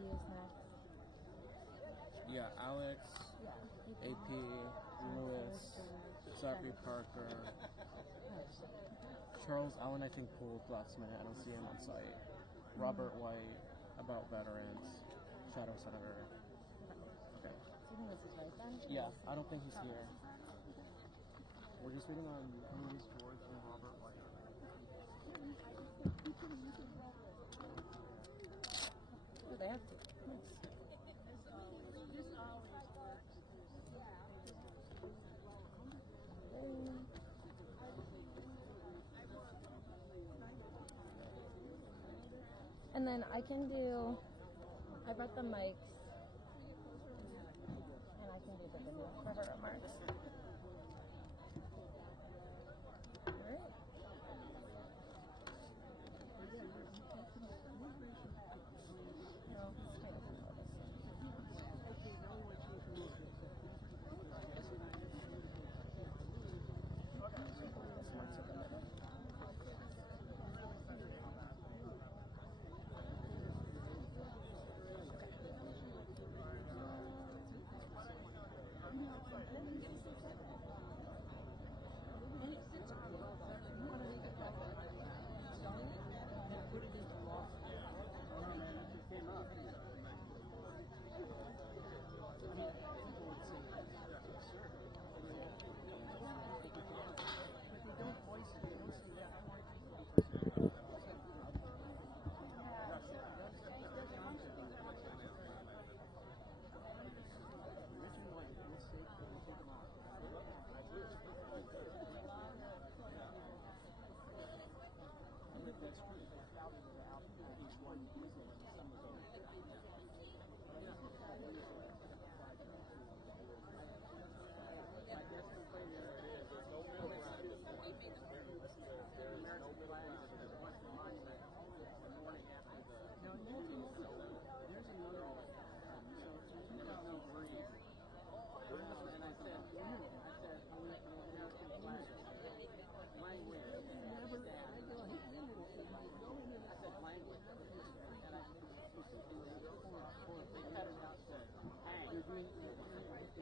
is next. Yeah, Alex, Yeah. AP, Lewis, Zachary Parker, Charles Allen, I think pulled last minute. I don't see him on site. Robert White, about veterans, Shadow Senator. Okay. Do you think this is right then? Yeah, I don't think he's here. We're just waiting on Janice George and Robert White. Oh, they have to. And then I can do, I brought the mics, and I can do the video for her remarks. All right. No, it's kind of notice. This one took a minute.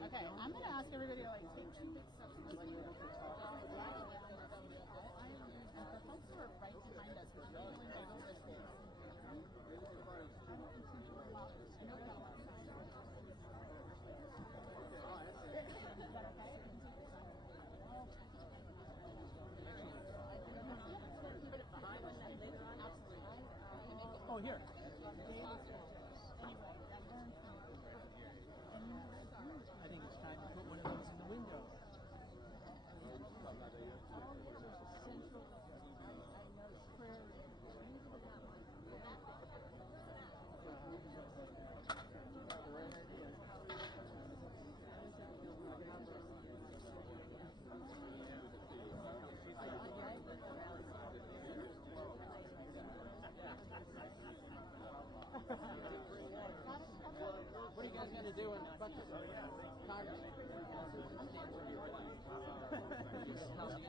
Okay, I'm going to ask everybody to take 2 big steps to the folks who are right behind us, we're really going to go this way. Oh, here. I think it's time to put one of those in the window. What are you guys going to do in budget? Congress?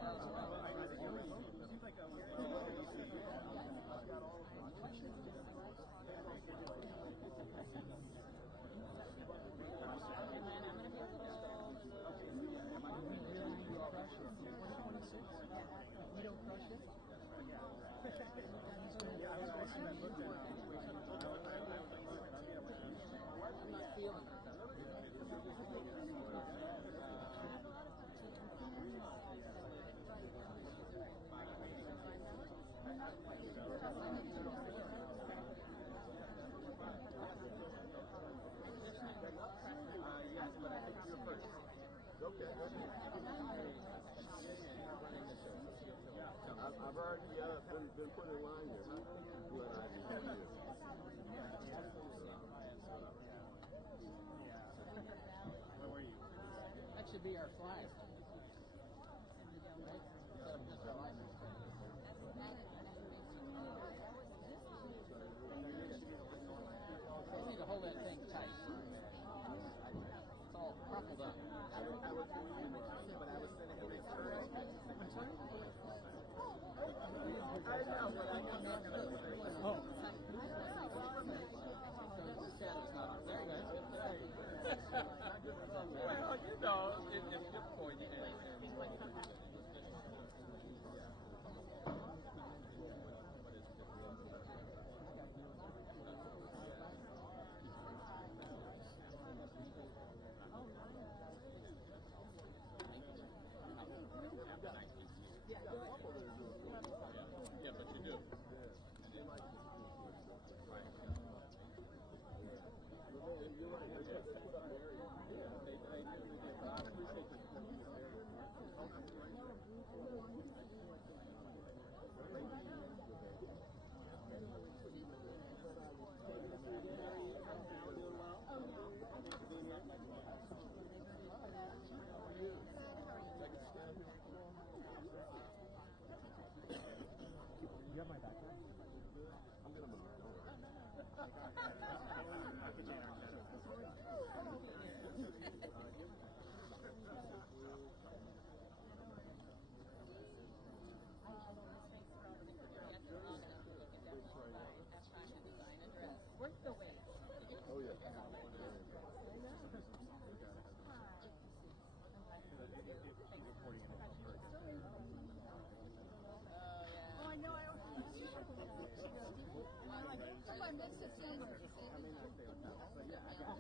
I'm not feeling it. I've already been put in line here. Where were you? That should be our flag. Right? Instead of just our license plate. You need to hold that thing tight. It's all crumpled up. Oh.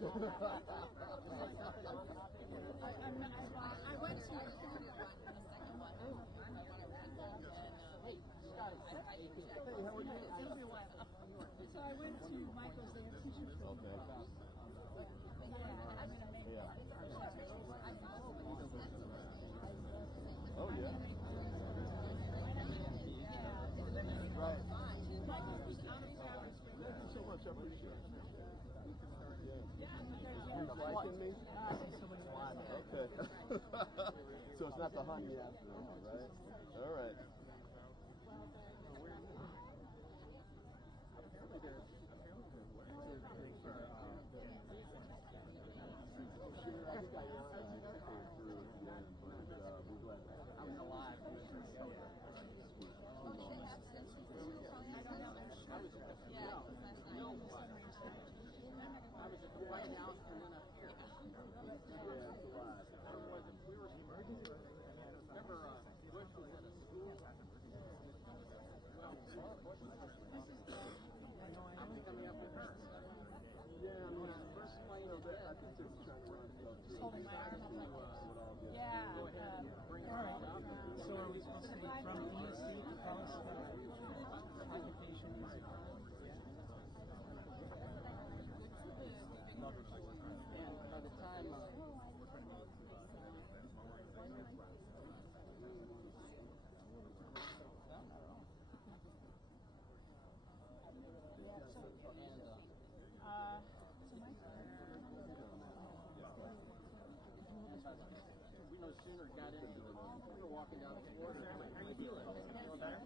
went to a second one. Hey, Scotty. Hey, how are you? So I went to Michael's there, teacher. Okay. Yeah. Oh, yeah. Right. Thank you so much. I appreciate it. Yeah. You liking me? Okay. So it's not the honey after all, right? All right. I think Ayanna came through again, but we're glad to have her. Alive. I was at the White House and then up here. Yeah, it's a lot. We were remember Bush was at a school. I'll be coming up with her. Yeah, I mean, first plane of it, I think they're trying to run stuff through. Yeah. Bring All right. So are we supposed to be from DC to tell us occupation? And by the time we no sooner got in, we were walking down the corridor. How you feeling? Feel better?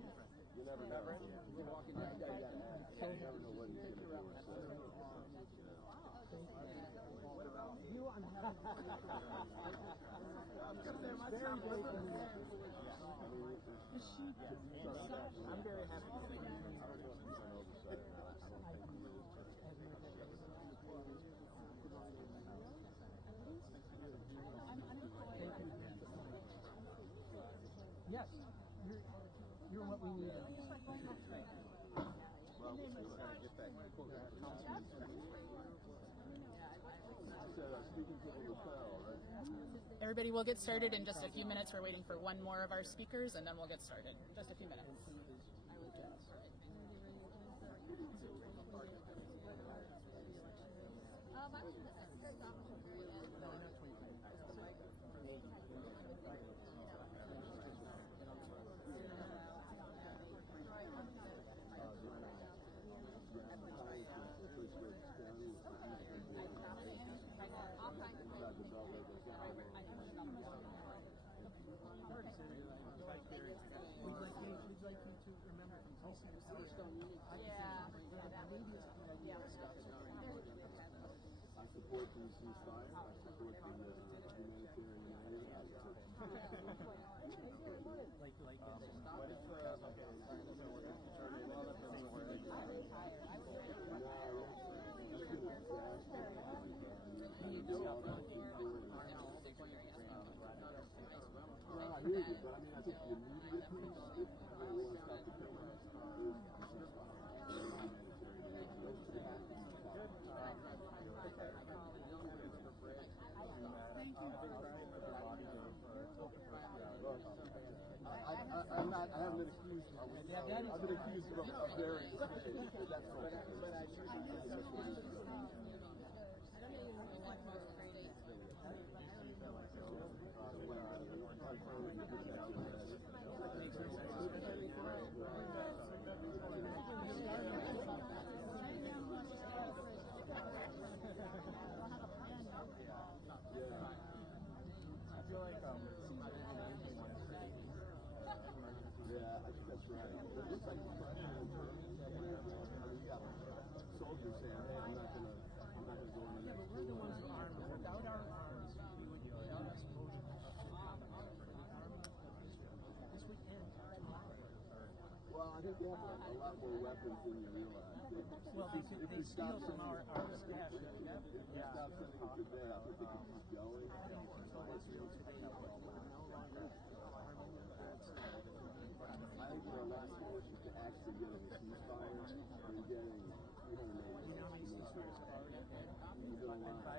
You never know. We were walking down You gotta ask. You never know what he's going to do or say. I'm very happy to see you. I don't know if he's an oversight or not. I don't think he is. Yes, you're what we need. Well, we're going to get back to quote. Speaking to the lapel, right? Everybody will get started in just a few minutes. We're waiting for one more of our speakers, and then we'll get started. Just a few minutes. We'd like you to remember from I support the ceasefire. I support the humanitarian aid. Well, I hear you, but I mean, I think the immediate piece, if I want to stop the killing, is the ceasefire. Those two have to be followed. I haven't been accused. I've been accused of various things. That's all. Yeah, I think that's right. It looks like soldiers saying, "Hey, I'm not gonna go in the next." We're the ones who are armed. Without our arms, we would be without explosion. This weekend. Well, I think they have a lot more weapons than you realize. Well, they steal from our stash. If we stop sending them today, I think they can keep going. I think their last push is to actually get a ceasefire and getting 380.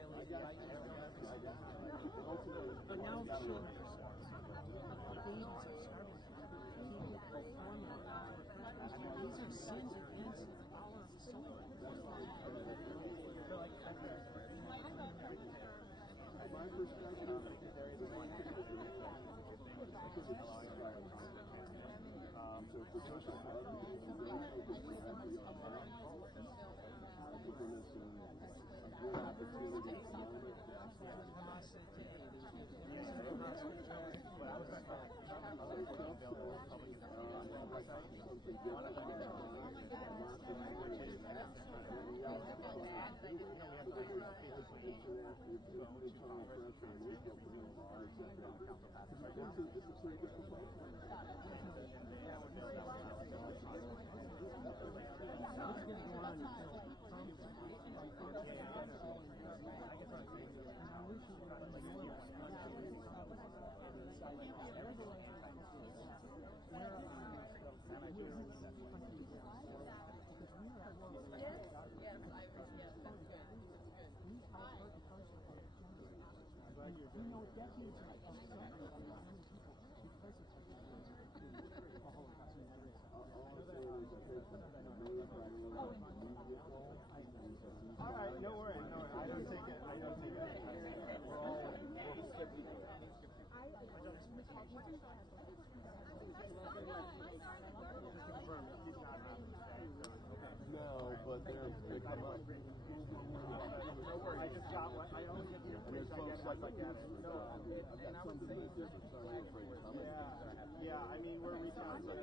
Yeah, I mean, we're reaching out to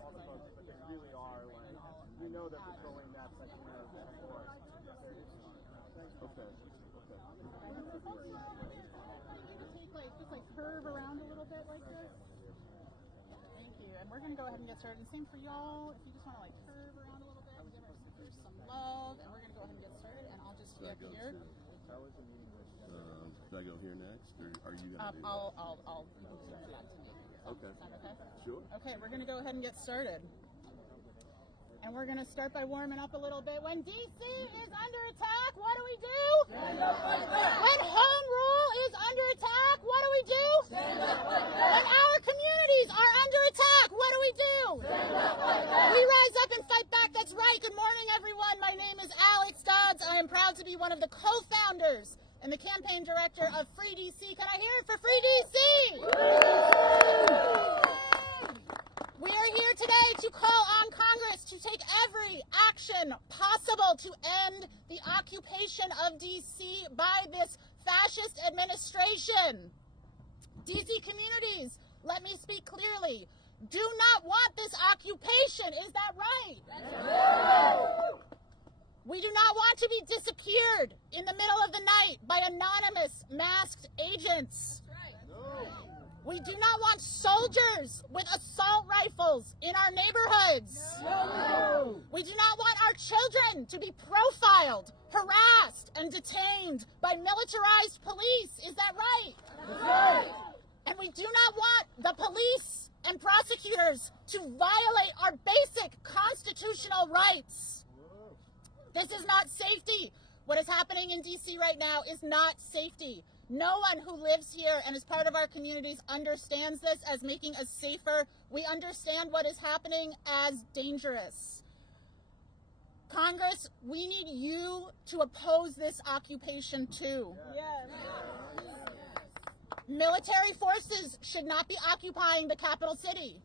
all the folks, but they really are, like, we know they're patrolling that section of the forest. Okay. Just curve around a little bit like this. Thank you. And we're going to go ahead and get started. And same for y'all. If you just want to curve around a little bit and give our speakers some love. And we're going to go ahead and get started. And I'll just be up here. Should I go here next, or are you going to do I'll move back to me. Okay. Okay? Sure. Okay, we're going to go ahead and get started. And we're going to start by warming up a little bit. When DC is under attack, what do we do? Stand up like that. When home rule is under attack, what do we do? Stand up like that. When our communities are under attack, what do we do? Stand up like that. We rise up and fight back. That's right. Good morning, everyone. My name is Alex Dodds. I am proud to be one of the co-founders and the campaign director of Free DC. Can I hear it for Free DC? We are here today to call on Congress to take every action possible to end the occupation of DC by this fascist administration. DC communities, let me speak clearly, do not want this occupation. Is that right? That's right. We do not want to be disappeared in the middle of the night by anonymous masked agents. That's right. No. We do not want soldiers with assault rifles in our neighborhoods. No. We do not want our children to be profiled, harassed, and detained by militarized police. Is that right? That's right. And we do not want the police and prosecutors to violate our basic constitutional rights. This is not safety. What is happening in DC right now is not safety. No one who lives here and is part of our communities understands this as making us safer. We understand what is happening as dangerous. Congress, we need you to oppose this occupation too. Yes. Military forces should not be occupying the capital city.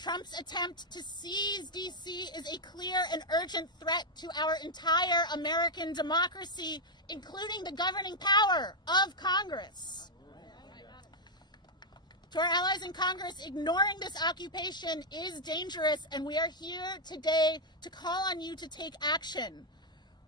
Trump's attempt to seize DC is a clear and urgent threat to our entire American democracy, including the governing power of Congress. To our allies in Congress, ignoring this occupation is dangerous, and we are here today to call on you to take action.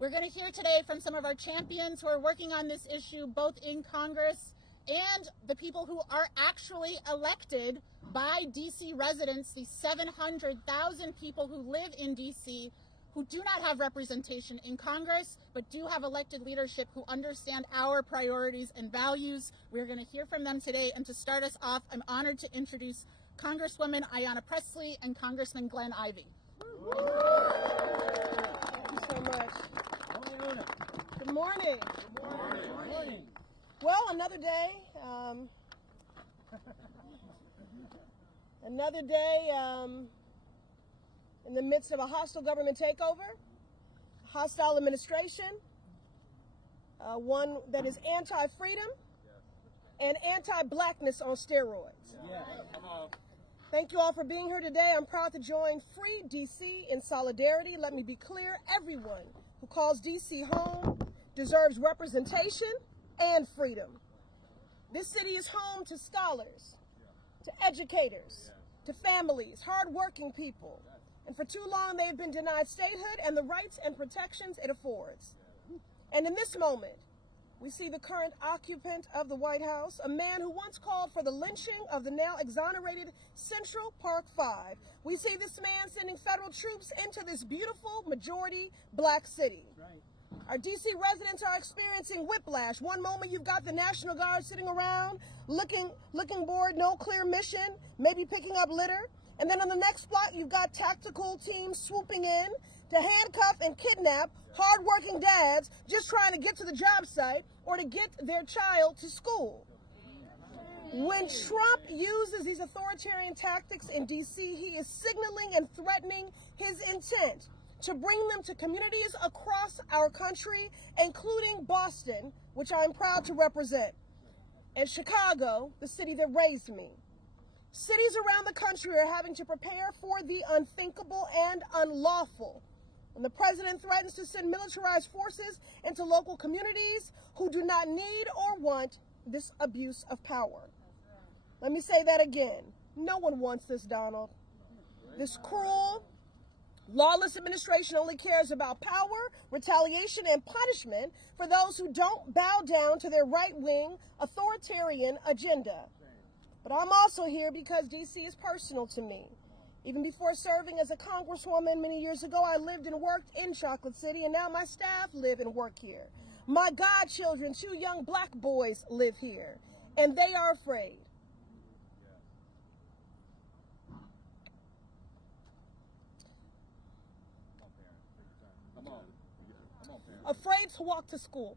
We're going to hear today from some of our champions who are working on this issue, both in Congress and the people who are actually elected by DC residents, the 700,000 people who live in DC who do not have representation in Congress, but do have elected leadership who understand our priorities and values. We're going to hear from them today, and to start us off, I'm honored to introduce Congresswoman Ayanna Pressley and Congressman Glenn Ivy. Thank you so much. Good morning. Good morning. Good morning. Well, another day. Another day in the midst of a hostile government takeover, hostile administration, one that is anti-freedom and anti-blackness on steroids. Thank you all for being here today. I'm proud to join Free DC in solidarity. Let me be clear, everyone who calls DC home deserves representation and freedom. This city is home to scholars, to educators, to families, hardworking people. And for too long, they've been denied statehood and the rights and protections it affords. And in this moment, we see the current occupant of the White House, a man who once called for the lynching of the now exonerated Central Park Five. We see this man sending federal troops into this beautiful majority black city. Our DC residents are experiencing whiplash. One moment you've got the National Guard sitting around, looking bored, no clear mission, maybe picking up litter. And then on the next block, you've got tactical teams swooping in to handcuff and kidnap hardworking dads just trying to get to the job site or to get their child to school. When Trump uses these authoritarian tactics in DC, he is signaling and threatening his intent to bring them to communities across our country, including Boston, which I'm proud to represent, and Chicago, the city that raised me. Cities around the country are having to prepare for the unthinkable and unlawful. And the president threatens to send militarized forces into local communities who do not need or want this abuse of power. Let me say that again. No one wants this, Donald. This cruel, lawless administration only cares about power, retaliation, and punishment for those who don't bow down to their right-wing authoritarian agenda. But I'm also here because DC is personal to me. Even before serving as a Congresswoman many years ago, I lived and worked in Chocolate City, and now my staff live and work here. My godchildren, 2 young black boys, live here, and they are afraid. Afraid to walk to school.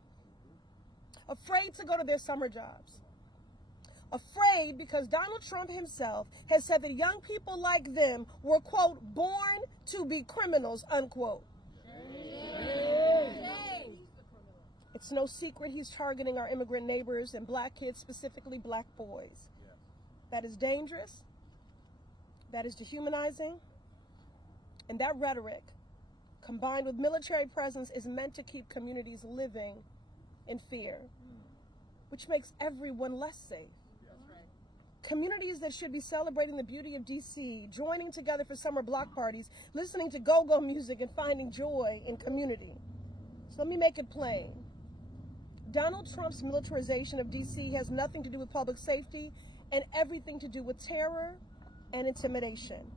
Afraid to go to their summer jobs. Afraid because Donald Trump himself has said that young people like them were, quote, born to be criminals, unquote. It's no secret he's targeting our immigrant neighbors and black kids, specifically black boys. That is dangerous. That is dehumanizing. And that rhetoric, combined with military presence, is meant to keep communities living in fear, which makes everyone less safe. Communities that should be celebrating the beauty of DC, joining together for summer block parties, listening to go-go music, and finding joy in community. So let me make it plain. Donald Trump's militarization of DC has nothing to do with public safety and everything to do with terror and intimidation.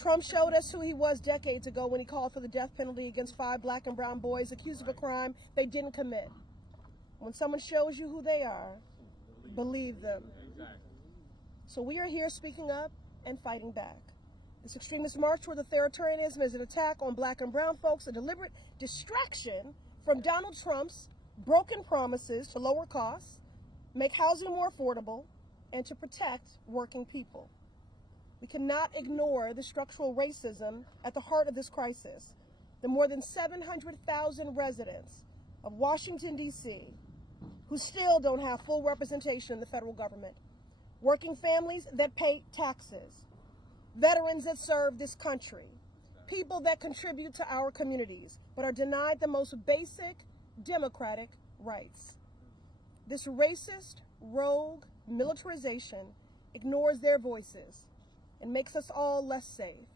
Trump showed us who he was decades ago when he called for the death penalty against 5 black and brown boys accused of a crime they didn't commit. When someone shows you who they are, believe them. So we are here speaking up and fighting back. This extremist march toward authoritarianism is an attack on black and brown folks, a deliberate distraction from Donald Trump's broken promises to lower costs, make housing more affordable, and to protect working people. We cannot ignore the structural racism at the heart of this crisis. The more than 700,000 residents of Washington, D.C., who still don't have full representation in the federal government, working families that pay taxes, veterans that serve this country, people that contribute to our communities, but are denied the most basic democratic rights. This racist, rogue militarization ignores their voices and makes us all less safe.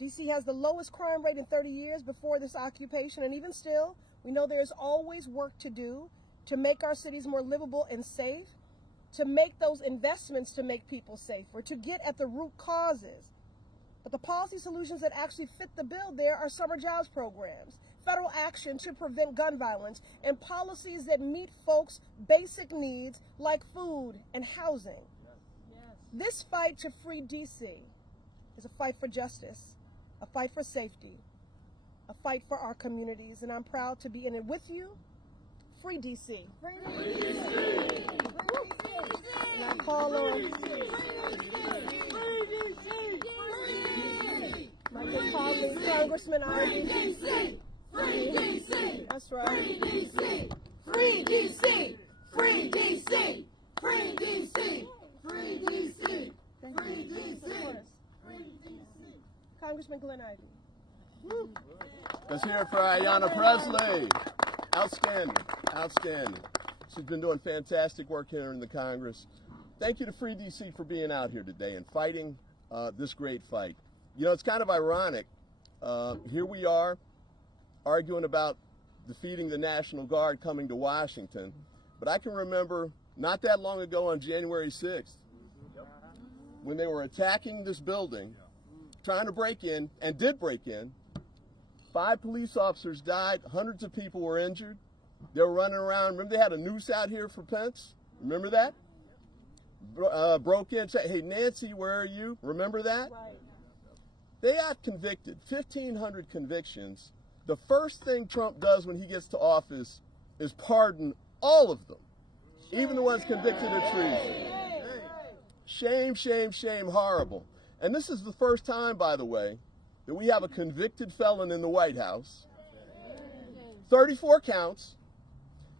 DC has the lowest crime rate in 30 years before this occupation, and even still, we know there's always work to do to make our cities more livable and safe, to make those investments to make people safer, to get at the root causes. But the policy solutions that actually fit the bill there are summer jobs programs, federal action to prevent gun violence, and policies that meet folks' basic needs like food and housing. This fight to free DC is a fight for justice, a fight for safety, a fight for our communities, and I'm proud to be in it with you. Free DC. Free DC. And I call on my good colleague, Congressman Ivy. Free DC. That's right. Free DC. Free DC. Free DC. Free DC. Free DC. Free DC. Congressman Glenn Ivy. Let's hear it for Ayanna Pressley. Outstanding, outstanding. She's been doing fantastic work here in the Congress. Thank you to Free DC for being out here today and fighting this great fight. You know, it's kind of ironic. Here we are arguing about defeating the National Guard coming to Washington, but I can remember not that long ago on January 6th, when they were attacking this building, trying to break in, and did break in. 5 police officers died, hundreds of people were injured. They were running around. Remember they had a noose out here for Pence? Remember that? Broke in, said, hey, Nancy, where are you? Remember that? Right. They got convicted, 1,500 convictions. The first thing Trump does when he gets to office is pardon all of them, even the ones convicted of treason. Shame, shame, shame, horrible. And this is the first time, by the way, that we have a convicted felon in the White House. 34 counts.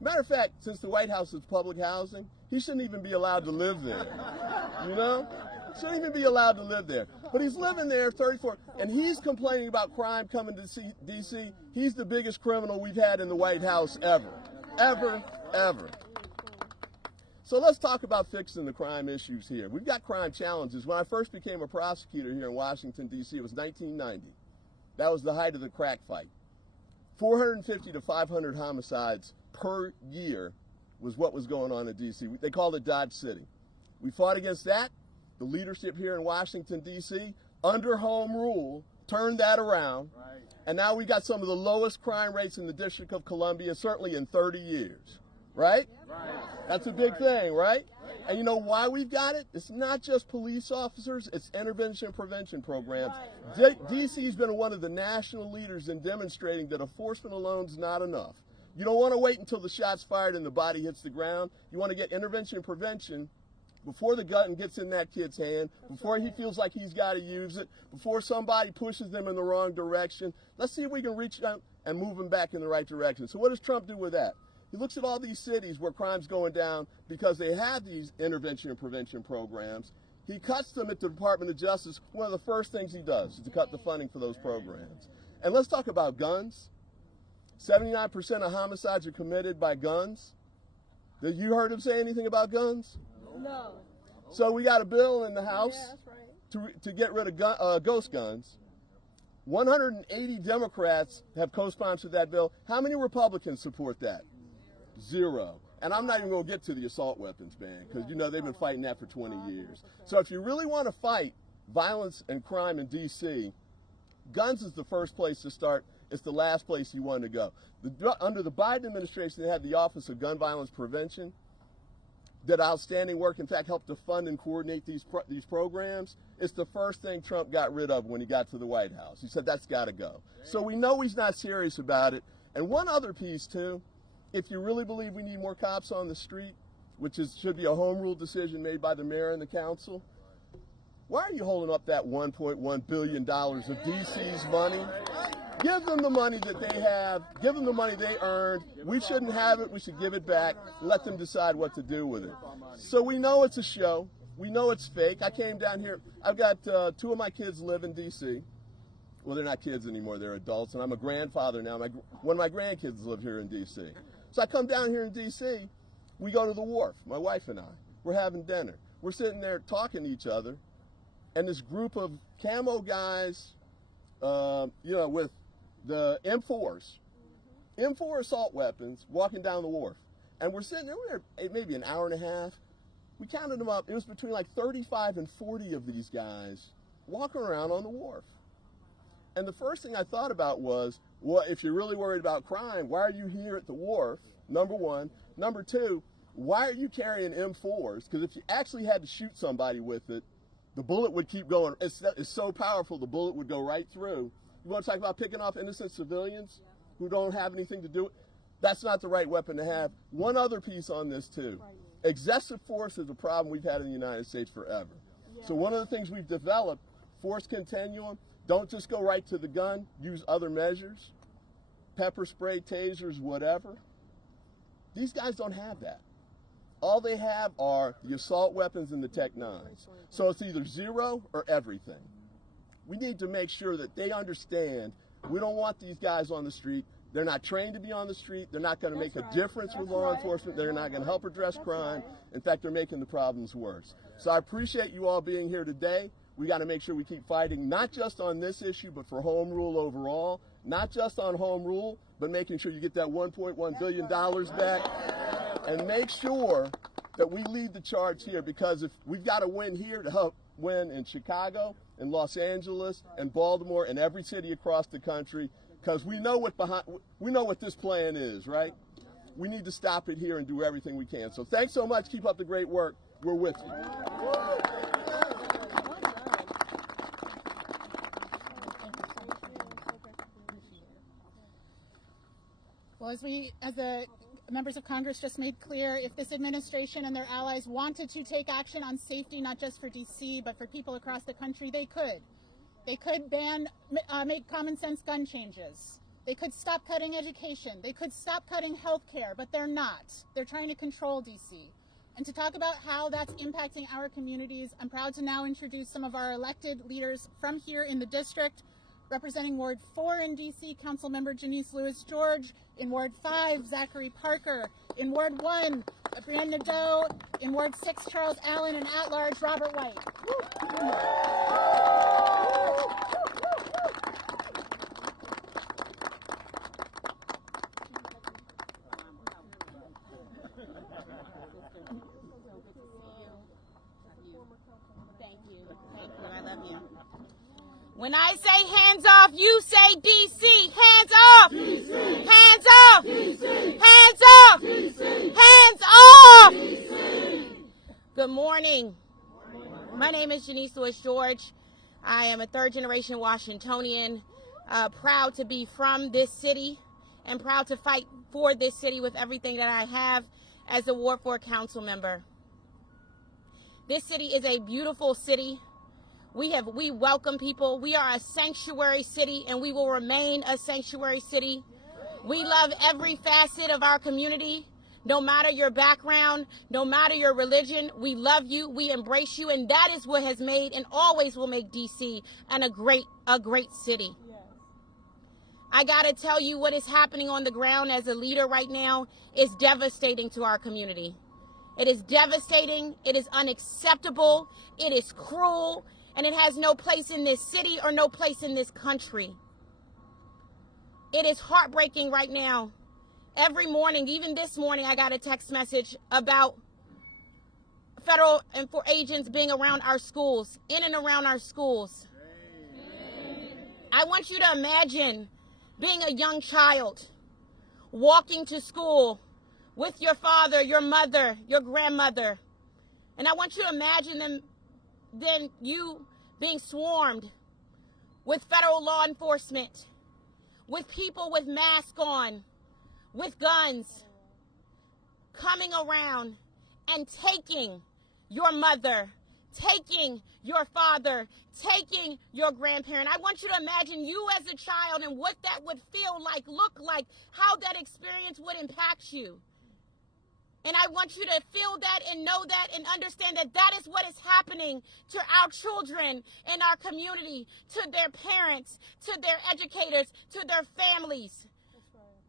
Matter of fact, since the White House is public housing, he shouldn't even be allowed to live there. You know? Shouldn't even be allowed to live there. But he's living there, 34, and he's complaining about crime coming to D.C. He's the biggest criminal we've had in the White House ever. Ever, ever. So let's talk about fixing the crime issues here. We've got crime challenges. When I first became a prosecutor here in Washington, D.C., it was 1990. That was the height of the crack fight. 450 to 500 homicides per year was what was going on in D.C. They called it Dodge City. We fought against that. The leadership here in Washington, D.C., under home rule, turned that around. Right. And now we got some of the lowest crime rates in the District of Columbia, certainly in 30 years. Right? Right. That's a big thing, right? And you know why we've got it? It's not just police officers, it's intervention and prevention programs. Right. DC's been one of the national leaders in demonstrating that enforcement alone is not enough. You don't want to wait until the shot's fired and the body hits the ground. You want to get intervention and prevention before the gun gets in that kid's hand, before he feels like he's got to use it, before somebody pushes them in the wrong direction. Let's see if we can reach out and move them back in the right direction. So what does Trump do with that? He looks at all these cities where crime's going down because they have these intervention and prevention programs. He cuts them at the Department of Justice. One of the first things he does is to cut the funding for those programs. And let's talk about guns. 79% of homicides are committed by guns. Did you heard him say anything about guns? No. So we got a bill in the House right. to get rid of ghost guns. 180 Democrats have co-sponsored that bill. How many Republicans support that? 0. And I'm not even going to get to the assault weapons ban because, you know, they've been fighting that for 20 years. So if you really want to fight violence and crime in D.C., guns is the first place to start. It's the last place you want to go. Under the Biden administration, they had the Office of Gun Violence Prevention, did outstanding work, in fact, helped to fund and coordinate these programs. It's the first thing Trump got rid of when he got to the White House. He said, that's got to go. So we know he's not serious about it. And one other piece, too, if you really believe we need more cops on the street, which should be a home rule decision made by the mayor and the council, why are you holding up that $1.1 billion of DC's money? Give them the money that they have. Give them the money they earned. We shouldn't have it. We should give it back. Let them decide what to do with it. So we know it's a show. We know it's fake. I came down here. I've got 2 of my kids live in D.C. Well, they're not kids anymore. They're adults. And I'm a grandfather now. One of my grandkids live here in D.C. So I come down here in D.C. We go to the wharf, my wife and I. We're having dinner. We're sitting there talking to each other. And this group of camo guys, with the M4 assault weapons walking down the wharf. And we're sitting there, maybe an hour and a half. We counted them up. It was between like 35 and 40 of these guys walking around on the wharf. And the first thing I thought about was, well, if you're really worried about crime, why are you here at the wharf, number one? Number two, why are you carrying M4s? Because if you actually had to shoot somebody with it, the bullet would keep going. It's so powerful, the bullet would go right through. You want to talk about picking off innocent civilians who don't have anything to do with it? That's not the right weapon to have. One other piece on this, too. Excessive force is a problem we've had in the United States forever. So one of the things we've developed, force continuum, don't just go right to the gun, use other measures, pepper spray, tasers, whatever. These guys don't have that. All they have are the assault weapons and the Tech 9s. So it's either 0 or everything. we need to make sure that they understand we don't want these guys on the street. They're not trained to be on the street. They're not going to make a difference with law enforcement. They're not going to help address crime. In fact, they're making the problems worse. So I appreciate you all being here today. We got to make sure we keep fighting, not just on this issue, but for home rule overall. Not just on home rule, but making sure you get that $1.1 billion back. And make sure that we lead the charge here, because if we've got to win here to help win in Chicago, in Los Angeles, and Baltimore, and every city across the country, because we know what this plan is, right? We need to stop it here and do everything we can. So thanks so much. Keep up the great work. We're with you. Well, as the members of Congress just made clear, if this administration and their allies wanted to take action on safety, not just for DC, but for people across the country, they could. They could make common sense gun changes. They could stop cutting education. They could stop cutting health care, but they're not. They're trying to control DC. And to talk about how that's impacting our communities, I'm proud to now introduce some of our elected leaders from here in the district. Representing Ward 4 in DC, Councilmember Janice George. In Ward 5, Zachary Parker. In Ward 1, Brianna Nadeau. In Ward 6, Charles Allen. And at large, Robert White. Thank you. I love you. When I say hands off, you say DC. Hands off. DC. Hands off. DC. Hands off. DC. Hands off. DC. Good morning. My name is Janice George. I am a third-generation Washingtonian, proud to be from this city and proud to fight for this city with everything that I have as a Ward 4 council member. This city is a beautiful city. We welcome people. We are a sanctuary city, and we will remain a sanctuary city. We love every facet of our community, no matter your background, no matter your religion. We love you. We embrace you, and that is what has made and always will make DC a great city. I gotta tell you, what is happening on the ground as a leader right now is devastating to our community. It is devastating. It is unacceptable. It is cruel. And it has no place in this city or no place in this country. It is heartbreaking right now. Every morning, even this morning, I got a text message about federal agents being around our schools, in and around our schools. I want you to imagine being a young child, walking to school with your father, your mother, your grandmother. And I want you to imagine then you being swarmed with federal law enforcement, with people with masks on, with guns, coming around and taking your mother, taking your father, taking your grandparent. I want you to imagine you as a child and what that would feel like, look like, how that experience would impact you. And I want you to feel that and know that and understand that that is what is happening to our children in our community, to their parents, to their educators, to their families.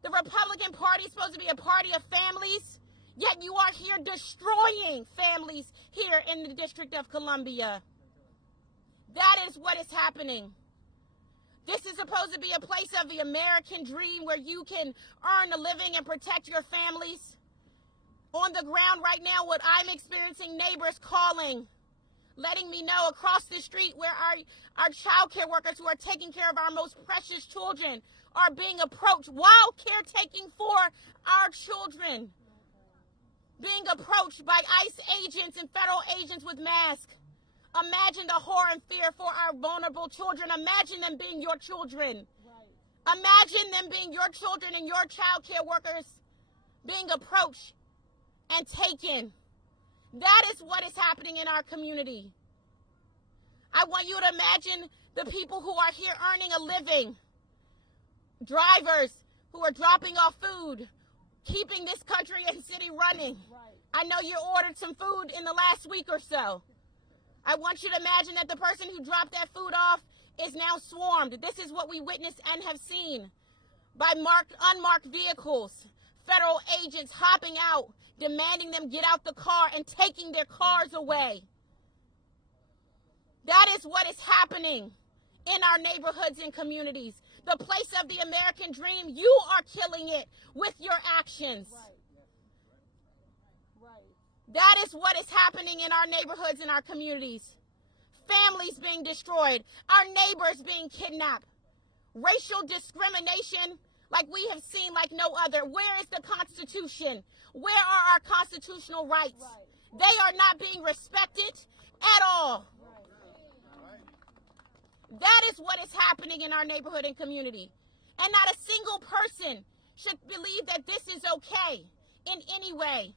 The Republican Party is supposed to be a party of families, yet you are here destroying families here in the District of Columbia. That is what is happening. This is supposed to be a place of the American dream where you can earn a living and protect your families. On the ground right now, what I'm experiencing, neighbors calling, letting me know across the street where our child care workers who are taking care of our most precious children are being approached while caretaking for our children. Being approached by ICE agents and federal agents with masks. Imagine the horror and fear for our vulnerable children. Imagine them being your children. Right. Imagine them being your children and your child care workers being approached and taken. That is what is happening in our community. I want you to imagine the people who are here earning a living. Drivers who are dropping off food, keeping this country and city running. Right. I know you ordered some food in the last week or so. I want you to imagine that the person who dropped that food off is now swarmed. This is what we witnessed and have seen by unmarked vehicles, federal agents hopping out, demanding them get out the car and taking their cars away. That is what is happening in our neighborhoods and communities. The place of the American dream, you are killing it with your actions. That is what is happening in our neighborhoods and our communities. Families being destroyed, our neighbors being kidnapped, racial discrimination like we have seen like no other. Where is the Constitution? Where are our constitutional rights? They are not being respected at all. That is what is happening in our neighborhood and community. And not a single person should believe that this is okay in any way.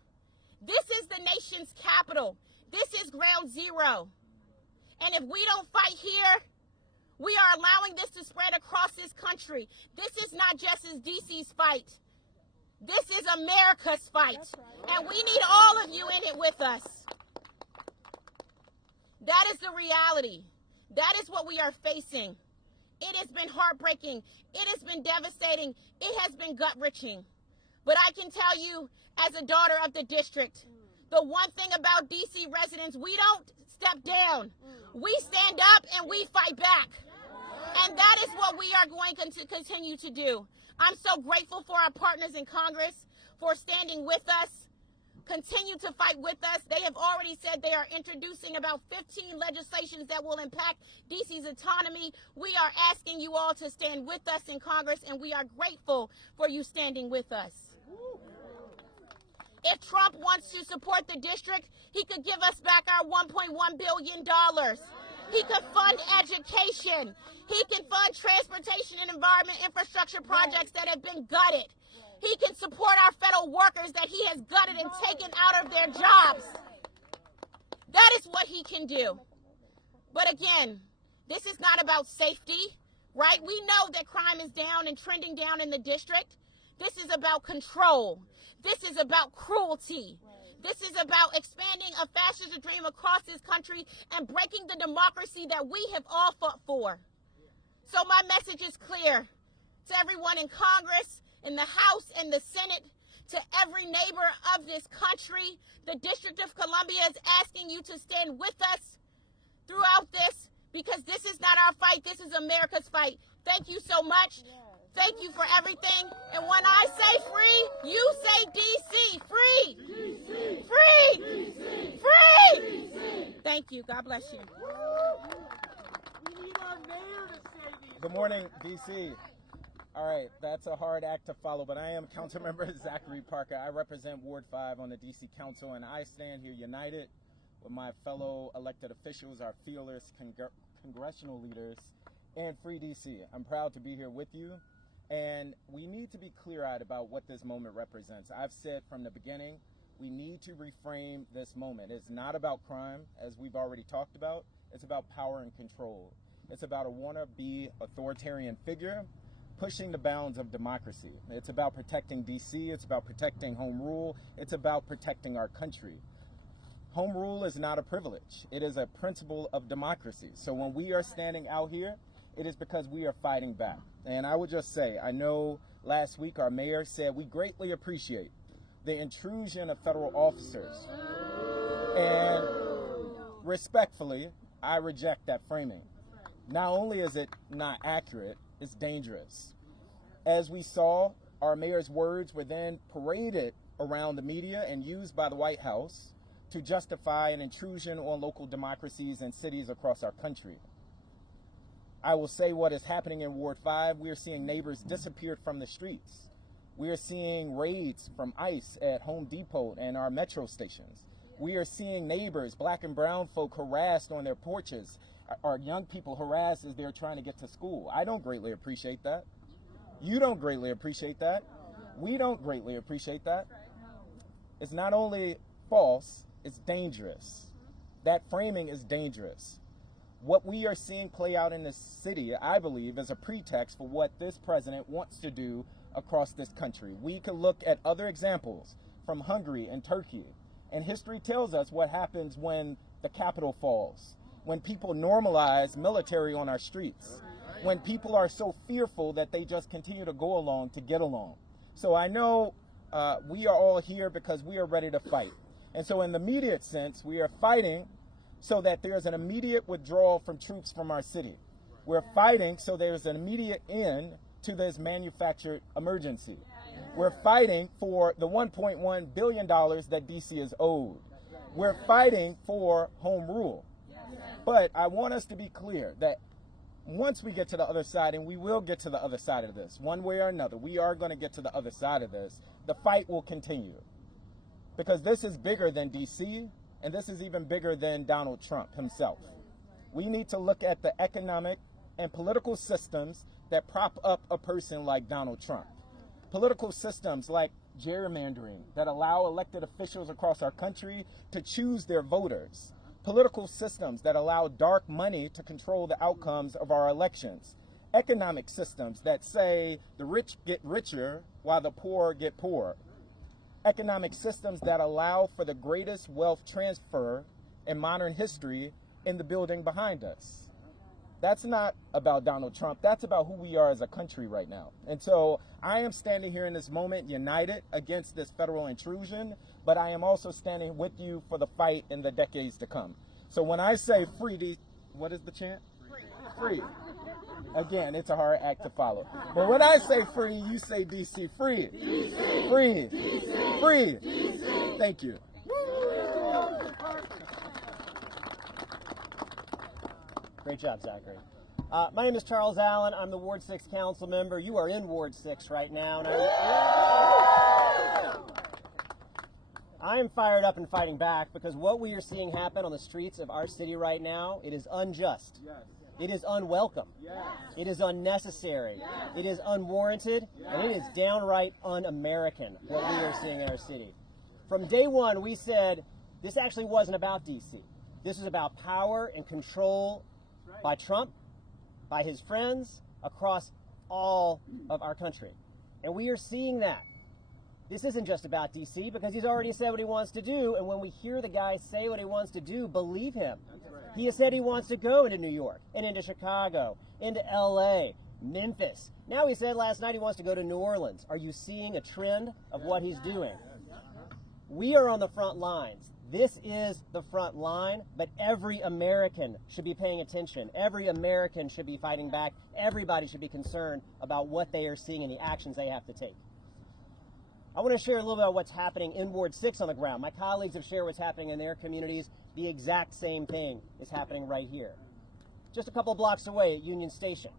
This is the nation's capital. This is ground zero. And if we don't fight here, we are allowing this to spread across this country. This is not just as DC's fight. This is America's fight. And we need all of you in it with us. That is the reality. That is what we are facing. It has been heartbreaking. It has been devastating. It has been gut-wrenching. But I can tell you, as a daughter of the district, the one thing about DC residents, we don't step down. We stand up and we fight back. And that is what we are going to continue to do. I'm so grateful for our partners in Congress for standing with us. Continue to fight with us. They have already said they are introducing about 15 legislations that will impact DC's autonomy. We are asking you all to stand with us in Congress, and we are grateful for you standing with us. If Trump wants to support the district, he could give us back our $1.1 billion. He could fund education. He can fund transportation and environment infrastructure projects that have been gutted. He can support our federal workers that he has gutted and taken out of their jobs. That is what he can do. But again, this is not about safety, right? We know that crime is down and trending down in the district. This is about control. This is about cruelty. This is about expanding a fascist dream across this country and breaking the democracy that we have all fought for. So my message is clear to everyone in Congress, in the House and the Senate, to every neighbor of this country. The District of Columbia is asking you to stand with us throughout this, because this is not our fight. This is America's fight. Thank you so much. Thank you for everything. And when I say free, you say DC. Free. DC. Free. DC. Free. DC. Thank you. God bless you. We need our mayor to say these. Good morning, DC. All right, that's a hard act to follow, but I am Councilmember Zachary Parker. I represent Ward 5 on the DC Council, and I stand here united with my fellow elected officials, our fearless congressional leaders, and Free DC. I'm proud to be here with you, and we need to be clear-eyed about what this moment represents. I've said from the beginning, we need to reframe this moment. It's not about crime, as we've already talked about. It's about power and control. It's about a wannabe authoritarian figure pushing the bounds of democracy. It's about protecting DC. It's about protecting home rule. It's about protecting our country. Home rule is not a privilege. It is a principle of democracy. So when we are standing out here, it is because we are fighting back. And I would just say, I know last week our mayor said we greatly appreciate the intrusion of federal officers. And respectfully, I reject that framing. Not only is it not accurate, it's dangerous. As we saw, our mayor's words were then paraded around the media and used by the White House to justify an intrusion on local democracies and cities across our country. I will say what is happening in Ward 5. We are seeing neighbors disappeared from the streets. We are seeing raids from ICE at Home Depot and our metro stations. We are seeing neighbors, black and brown folk, harassed on their porches. Our young people harassed as they're trying to get to school. I don't greatly appreciate that. You don't greatly appreciate that. We don't greatly appreciate that. It's not only false, it's dangerous. That framing is dangerous. What we are seeing play out in this city, I believe, is a pretext for what this president wants to do across this country. We can look at other examples from Hungary and Turkey, and history tells us what happens when the capital falls. when people normalize military on our streets, when people are so fearful that they just continue to go along to get along. So I know we are all here because we are ready to fight. And so in the immediate sense, we are fighting so that there's an immediate withdrawal from troops from our city. We're fighting so there's an immediate end to this manufactured emergency. We're fighting for the $1.1 billion that DC is owed. We're fighting for home rule. But I want us to be clear that once we get to the other side, and we will get to the other side of this, one way or another, we are going to get to the other side of this, the fight will continue. Because this is bigger than DC, and this is even bigger than Donald Trump himself. We need to look at the economic and political systems that prop up a person like Donald Trump. Political systems like gerrymandering that allow elected officials across our country to choose their voters. Political systems that allow dark money to control the outcomes of our elections. Economic systems that say the rich get richer while the poor get poorer. Economic systems that allow for the greatest wealth transfer in modern history in the building behind us. That's not about Donald Trump. That's about who we are as a country right now. And so I am standing here in this moment united against this federal intrusion, but I am also standing with you for the fight in the decades to come. So when I say free, what is the chant? Free. Again, it's a hard act to follow. But when I say free, you say DC free. DC. Free. DC. Free. DC. Thank you. Great job, Zachary. My name is Charles Allen. I'm the Ward 6 council member. You are in Ward 6 right now. And I am fired up and fighting back because what we are seeing happen on the streets of our city right now, it is unjust. Yes. It is unwelcome. Yes. It is unnecessary. Yes. It is unwarranted. Yes. And it is downright un-American what we are seeing in our city. From day one, we said this actually wasn't about DC. This is about power and control by Trump, by his friends, across all of our country. And we are seeing that. This isn't just about DC because he's already said what he wants to do, and when we hear the guy say what he wants to do, believe him. Right. He has said he wants to go into New York, and into Chicago, into LA, Memphis. Now he said last night he wants to go to New Orleans. Are you seeing a trend of what he's doing? We are on the front lines. This is the front line, but every American should be paying attention. Every American should be fighting back. Everybody should be concerned about what they are seeing and the actions they have to take. I want to share a little bit about what's happening in Ward 6 on the ground. My colleagues have shared what's happening in their communities. The exact same thing is happening right here. Just a couple of blocks away at Union Station.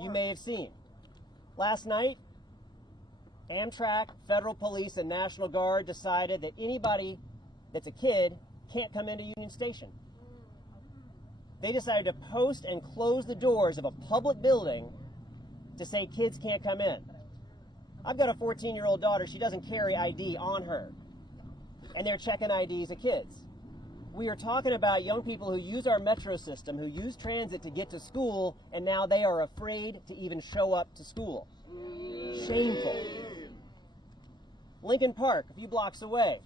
You may have seen. Last night, Amtrak, Federal Police, and National Guard decided that anybody that's a kid can't come into Union Station. They decided to post and close the doors of a public building to say kids can't come in. I've got a 14-year-old daughter. She doesn't carry ID on her. And they're checking IDs of kids. We are talking about young people who use our metro system, who use transit to get to school, and now they are afraid to even show up to school. Shameful. Lincoln Park, a few blocks away.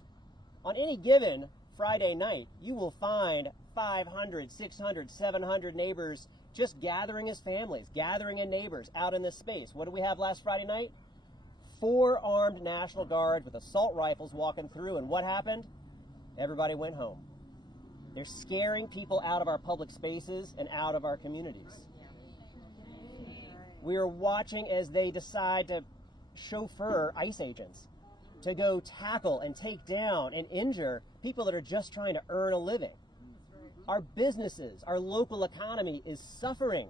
On any given Friday night, you will find 500, 600, 700 neighbors just gathering as families, gathering in neighbors out in this space. What did we have last Friday night? 4 armed National Guards with assault rifles walking through, and what happened? Everybody went home. They're scaring people out of our public spaces and out of our communities. We are watching as they decide to chauffeur ICE agents to go tackle and take down and injure people that are just trying to earn a living. Our businesses, our local economy is suffering.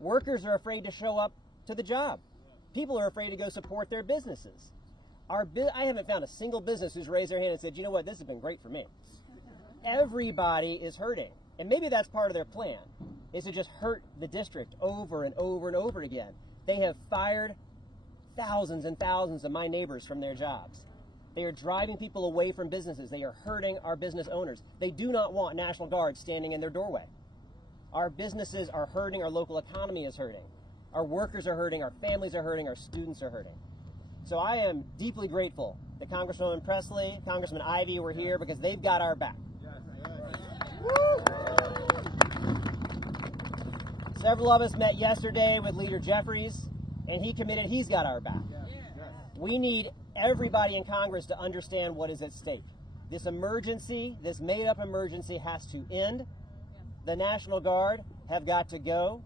Workers are afraid to show up to the job. People are afraid to go support their businesses. I haven't found a single business who's raised their hand and said, you know what, this has been great for me. Everybody is hurting. And maybe that's part of their plan, is to just hurt the district over and over and over again. They have fired thousands and thousands of my neighbors from their jobs. They are driving people away from businesses. They are hurting our business owners. They do not want National Guard standing in their doorway. Our businesses are hurting. Our local economy is hurting. Our workers are hurting. Our families are hurting. Our students are hurting. So I am deeply grateful that Congresswoman Pressley, Congressman Ivy were here because they've got our back. Woo! Several of us met yesterday with Leader Jeffries, and he committed he's got our back. We need everybody in Congress to understand what is at stake. This emergency, this made-up emergency, has to end. The National Guard have got to go.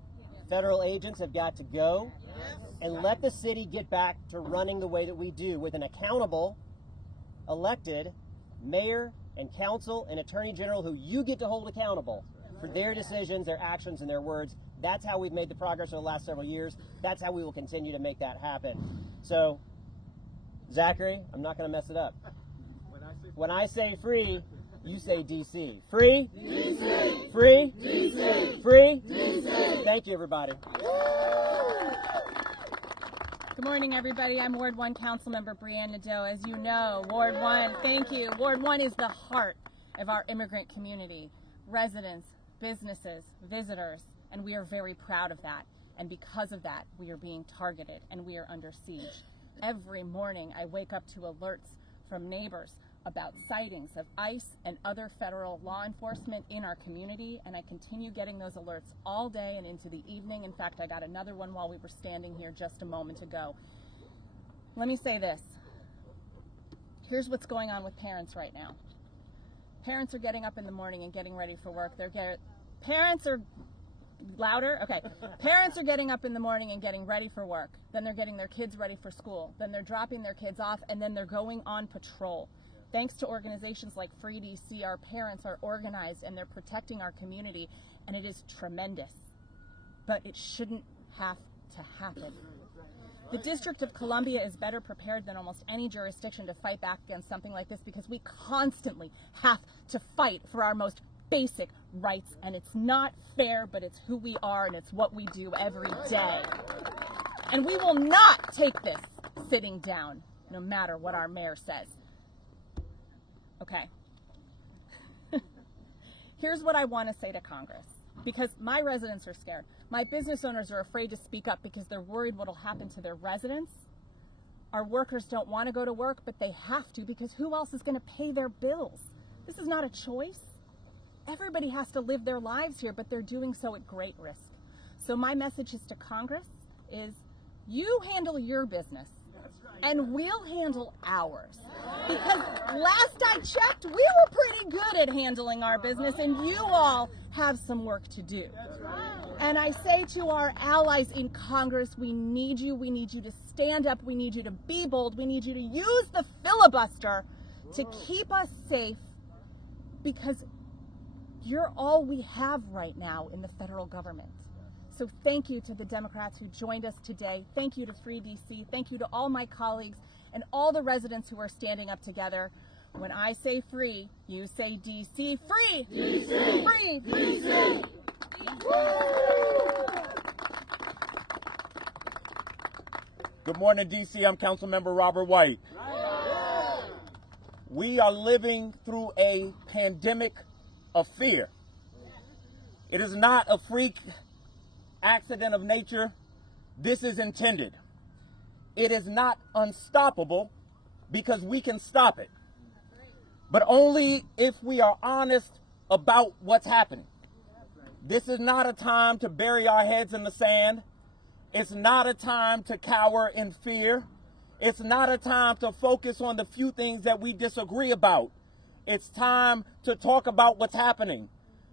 Federal agents have got to go. And let the city get back to running the way that we do, with an accountable, elected mayor and council and attorney general who you get to hold accountable for their decisions, their actions, and their words. That's how we've made the progress over the last several years. That's how we will continue to make that happen. So, Zachary, I'm not going to mess it up. When I say free, you say DC. Free? DC! Free? DC! Free? DC! Thank you, everybody. Good morning, everybody. I'm Ward 1 Councilmember Brianna Nadeau. As you know, Ward 1, thank you. Ward 1 is the heart of our immigrant community. Residents, businesses, visitors, and we are very proud of that. And because of that, we are being targeted and we are under siege. Every morning, I wake up to alerts from neighbors about sightings of ICE and other federal law enforcement in our community, and I continue getting those alerts all day and into the evening. In fact, I got another one while we were standing here just a moment ago. Let me say this. Here's what's going on with parents right now. Parents are getting up in the morning and getting ready for work. Parents are louder? Okay. Parents are getting up in the morning and getting ready for work. Then they're getting their kids ready for school. Then they're dropping their kids off, and then they're going on patrol. Thanks to organizations like Free DC, our parents are organized and they're protecting our community, and it is tremendous. But it shouldn't have to happen. The District of Columbia is better prepared than almost any jurisdiction to fight back against something like this, because we constantly have to fight for our most basic rights, and it's not fair, but it's who we are and it's what we do every day. And we will not take this sitting down, no matter what our mayor says. Okay. Here's what I want to say to Congress, because my residents are scared. My business owners are afraid to speak up because they're worried what will happen to their residents. Our workers don't want to go to work, but they have to, because who else is going to pay their bills? This is not a choice. Everybody has to live their lives here, but they're doing so at great risk. So my message is to Congress is, you handle your business and we'll handle ours. Because last I checked, we were pretty good at handling our business, and you all have some work to do. And I say to our allies in Congress, we need you. We need you to stand up. We need you to be bold. We need you to use the filibuster to keep us safe, because you're all we have right now in the federal government. So thank you to the Democrats who joined us today. Thank you to Free DC. Thank you to all my colleagues and all the residents who are standing up together. When I say free, you say DC. Free! DC! Free! DC! Good morning, DC. I'm Councilmember Robert White. We are living through a pandemic of fear. It is not a freak accident of nature. This is intended. It is not unstoppable, because we can stop it, but only if we are honest about what's happening. This is not a time to bury our heads in the sand. It's not a time to cower in fear. It's not a time to focus on the few things that we disagree about. It's time to talk about what's happening,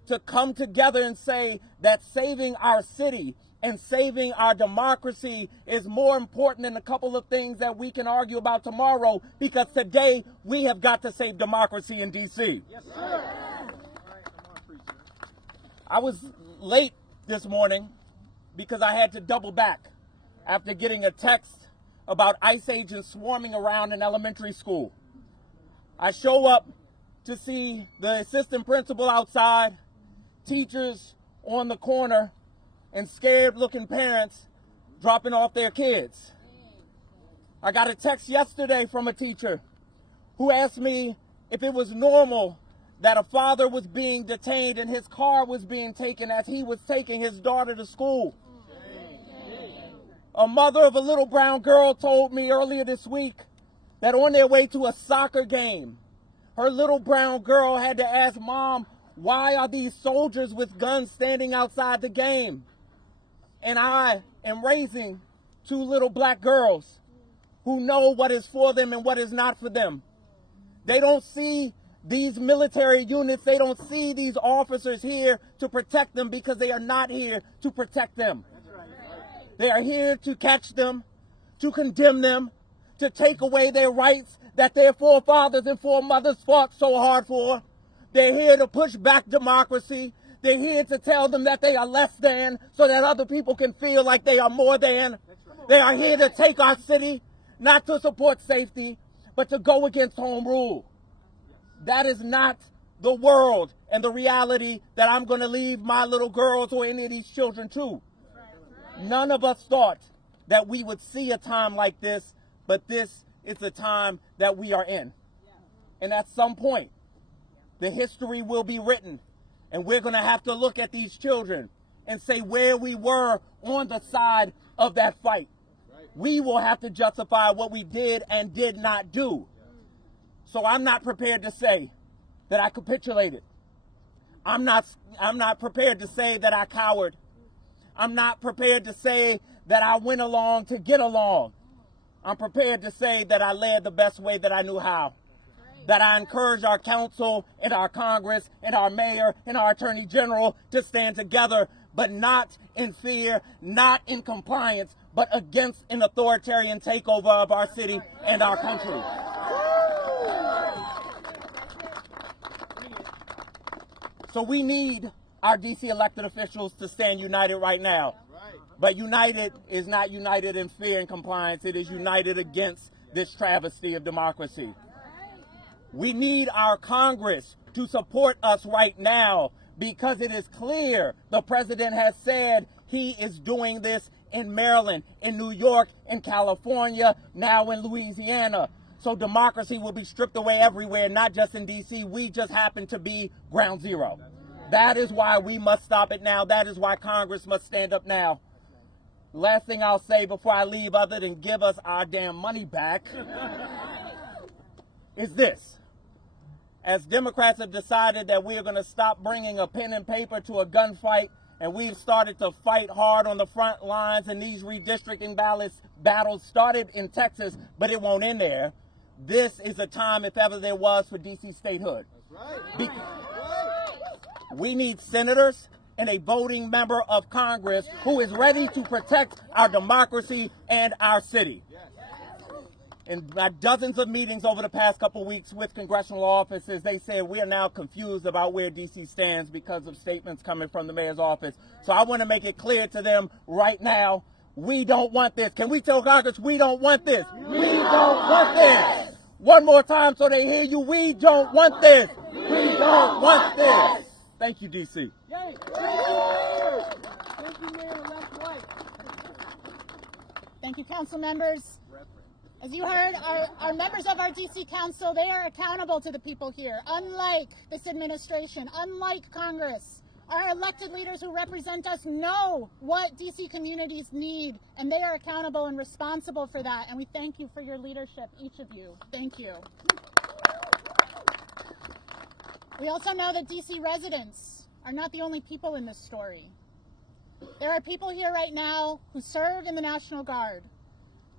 to come together and say that saving our city and saving our democracy is more important than a couple of things that we can argue about tomorrow, because today we have got to save democracy in DC. Yes, sir. I was late this morning because I had to double back after getting a text about ICE agents swarming around an elementary school. I show up to see the assistant principal outside, teachers on the corner, and scared-looking parents dropping off their kids. I got a text yesterday from a teacher who asked me if it was normal that a father was being detained and his car was being taken as he was taking his daughter to school. A mother of a little brown girl told me earlier this week that on their way to a soccer game, her little brown girl had to ask Mom, why are these soldiers with guns standing outside the game? And I am raising 2 little black girls who know what is for them and what is not for them. They don't see these military units. They don't see these officers here to protect them because they are not here to protect them. They are here to catch them, to condemn them, to take away their rights that their forefathers and foremothers fought so hard for. They're here to push back democracy. They're here to tell them that they are less than so that other people can feel like they are more than. They are here to take our city, not to support safety, but to go against home rule. That is not the world and the reality that I'm going to leave my little girls or any of these children to. None of us thought that we would see a time like this, but this is the time that we are in. And at some point, the history will be written, and we're going to have to look at these children and say where we were on the side of that fight. We will have to justify what we did and did not do. So I'm not prepared to say that I capitulated. I'm not prepared to say that I cowered. I'm not prepared to say that I went along to get along. I'm prepared to say that I led the best way that I knew how. That I encourage our council and our Congress and our mayor and our attorney general to stand together, but not in fear, not in compliance, but against an authoritarian takeover of our city and our country. So we need our DC elected officials to stand united right now. But united is not united in fear and compliance. It is united against this travesty of democracy. We need our Congress to support us right now because it is clear the president has said he is doing this in Maryland, in New York, in California, now in Louisiana. So democracy will be stripped away everywhere, not just in D.C. We just happen to be ground zero. That is why we must stop it now. That is why Congress must stand up now. Last thing I'll say before I leave, other than give us our damn money back, is this. As Democrats have decided that we are going to stop bringing a pen and paper to a gunfight, and we've started to fight hard on the front lines, and these redistricting battles started in Texas, but it won't end there. This is a time, if ever there was, for D.C. statehood. We need senators and a voting member of Congress who is ready to protect our democracy and our city. In dozens of meetings over the past couple weeks with congressional offices, they said we are now confused about where D.C. stands because of statements coming from the mayor's office. So I want to make it clear to them right now, we don't want this. Can we tell Congress we don't want this? We don't want this. One more time so they hear you. We don't want this. We don't want this. Thank you, D.C. Thank you, Mayor. Left, right. Thank you, council members. As you heard, our members of our DC Council, they are accountable to the people here. Unlike this administration, unlike Congress, our elected leaders who represent us know what DC communities need, and they are accountable and responsible for that. And we thank you for your leadership, each of you. Thank you. We also know that DC residents are not the only people in this story. There are people here right now who serve in the National Guard,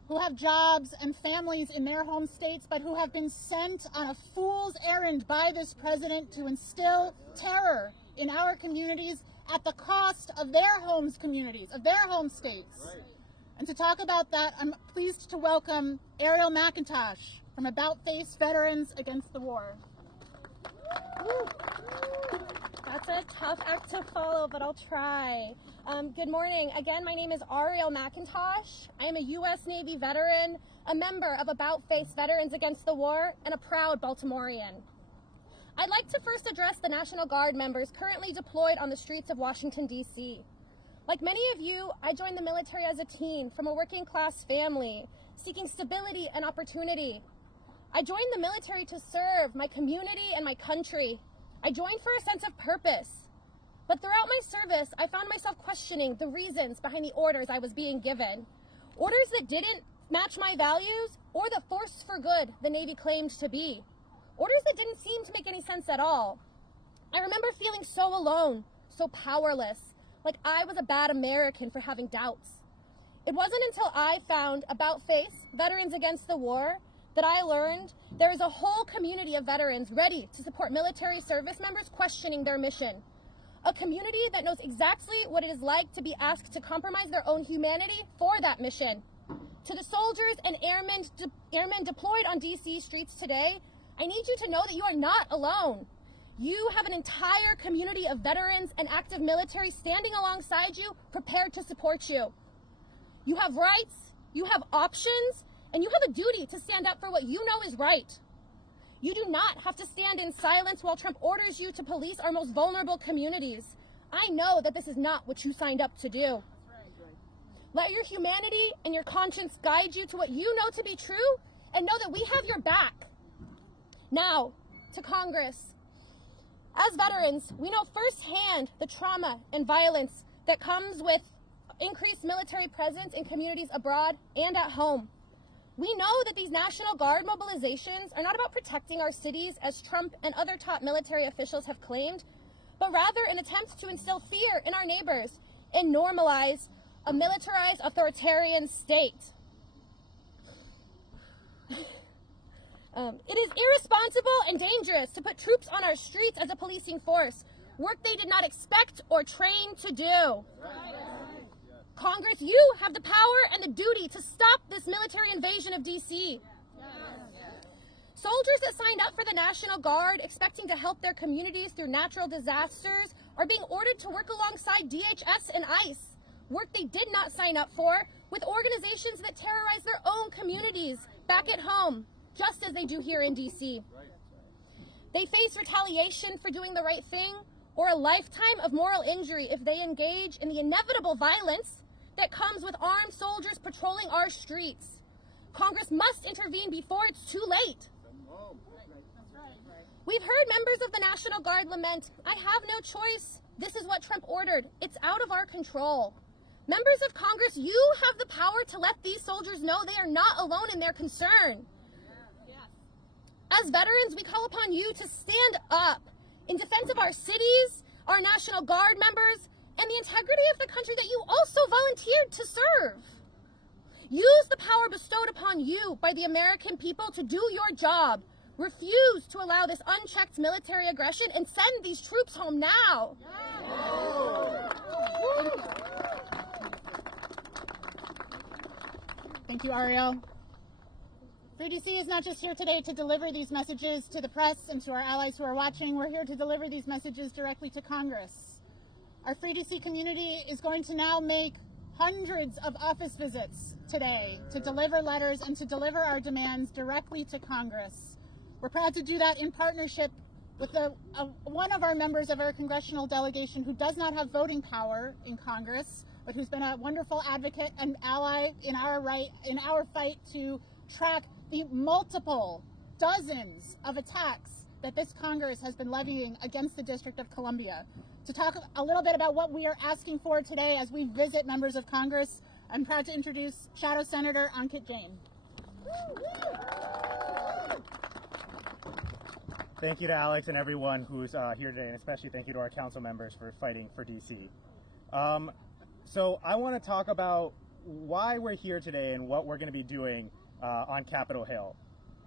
who have jobs and families in their home states, but who have been sent on a fool's errand by this president to instill terror in our communities at the cost of their homes communities, of their home states. Right. And to talk about that, I'm pleased to welcome Ariel McIntosh from About Face Veterans Against the War. That's a tough act to follow, but I'll try. Good morning. Again, my name is Ariel McIntosh. I am a U.S. Navy veteran, a member of About Face Veterans Against the War, and a proud Baltimorean. I'd like to first address the National Guard members currently deployed on the streets of Washington, D.C. Like many of you, I joined the military as a teen from a working-class family, seeking stability and opportunity. I joined the military to serve my community and my country. I joined for a sense of purpose. But throughout my service, I found myself questioning the reasons behind the orders I was being given. Orders that didn't match my values or the force for good the Navy claimed to be. Orders that didn't seem to make any sense at all. I remember feeling so alone, so powerless, like I was a bad American for having doubts. It wasn't until I found About Face, Veterans Against the War, that I learned there is a whole community of veterans ready to support military service members questioning their mission. A community that knows exactly what it is like to be asked to compromise their own humanity for that mission. To the soldiers and airmen deployed on DC streets today, I need you to know that you are not alone. You have an entire community of veterans and active military standing alongside you, prepared to support you. You have rights, you have options, and you have a duty to stand up for what you know is right. You do not have to stand in silence while Trump orders you to police our most vulnerable communities. I know that this is not what you signed up to do. Let your humanity and your conscience guide you to what you know to be true, and know that we have your back. Now, to Congress. As veterans, we know firsthand the trauma and violence that comes with increased military presence in communities abroad and at home. We know that these National Guard mobilizations are not about protecting our cities, as Trump and other top military officials have claimed, but rather an attempt to instill fear in our neighbors and normalize a militarized authoritarian state. It is irresponsible and dangerous to put troops on our streets as a policing force, work they did not expect or train to do. Congress, you have the power and the duty to stop this military invasion of DC. Soldiers that signed up for the National Guard expecting to help their communities through natural disasters are being ordered to work alongside DHS and ICE, work they did not sign up for, with organizations that terrorize their own communities back at home, just as they do here in DC. They face retaliation for doing the right thing, or a lifetime of moral injury if they engage in the inevitable violence that comes with armed soldiers patrolling our streets. Congress must intervene before it's too late. We've heard members of the National Guard lament, "I have no choice. This is what Trump ordered. It's out of our control." Members of Congress, you have the power to let these soldiers know they are not alone in their concern. As veterans, we call upon you to stand up in defense of our cities, our National Guard members, and the integrity of the country that you also volunteered to serve. Use the power bestowed upon you by the American people to do your job. Refuse to allow this unchecked military aggression and send these troops home now. Thank you, Ariel. Free DC is not just here today to deliver these messages to the press and to our allies who are watching. We're here to deliver these messages directly to Congress. Our Free DC community is going to now make hundreds of office visits today to deliver letters and to deliver our demands directly to Congress. We're proud to do that in partnership with one of our members of our congressional delegation who does not have voting power in Congress, but who's been a wonderful advocate and ally in our fight to track the multiple dozens of attacks that this Congress has been levying against the District of Columbia. To talk a little bit about what we are asking for today as we visit members of Congress, I'm proud to introduce Shadow Senator Anit Jane. Thank you to Alex and everyone who's here today, and especially thank you to our council members for fighting for DC. So I want to talk about why we're here today and what we're going to be doing on Capitol Hill.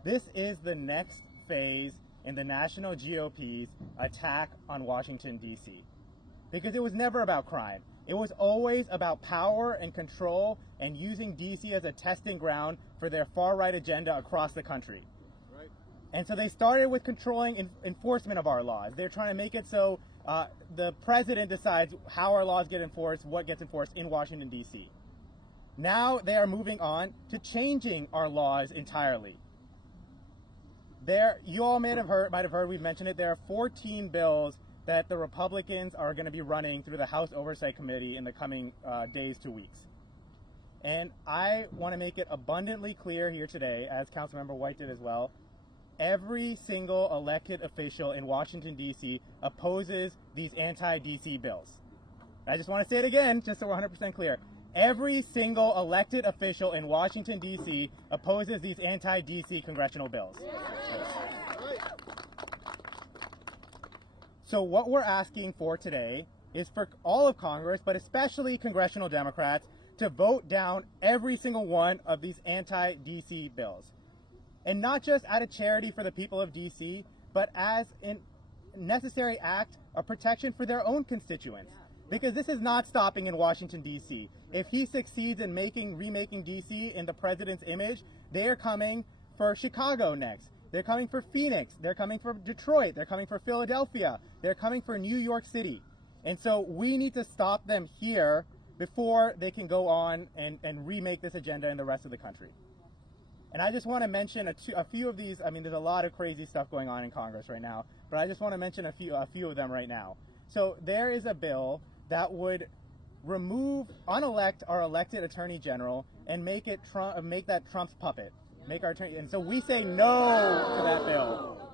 This is the next phase in the national GOP's attack on Washington, D.C. Because it was never about crime. It was always about power and control and using D.C. as a testing ground for their far-right agenda across the country. Right. And so they started with controlling enforcement of our laws. They're trying to make it so the president decides how our laws get enforced, what gets enforced in Washington, D.C. Now they are moving on to changing our laws entirely. You all might have heard, we've mentioned it, there are 14 bills that the Republicans are going to be running through the House Oversight Committee in the coming days to weeks. And I want to make it abundantly clear here today, as Councilmember White did as well, every single elected official in Washington, D.C. opposes these anti-DC bills. I just want to say it again, just so we're 100% clear. Every single elected official in Washington, D.C. opposes these anti-DC congressional bills. So what we're asking for today is for all of Congress, but especially congressional Democrats, to vote down every single one of these anti-DC bills. And not just out of charity for the people of DC, but as a necessary act of protection for their own constituents. Because this is not stopping in Washington, D.C. If he succeeds in remaking D.C. in the president's image, they are coming for Chicago next. They're coming for Phoenix. They're coming for Detroit. They're coming for Philadelphia. They're coming for New York City. And so we need to stop them here before they can go on and remake this agenda in the rest of the country. And I just want to mention a few of these. I mean, there's a lot of crazy stuff going on in Congress right now, but I just want to mention a few of them right now. So there is a bill that would remove, unelect our elected attorney general and make that Trump's puppet. Make our attorney, and so we say no to that bill.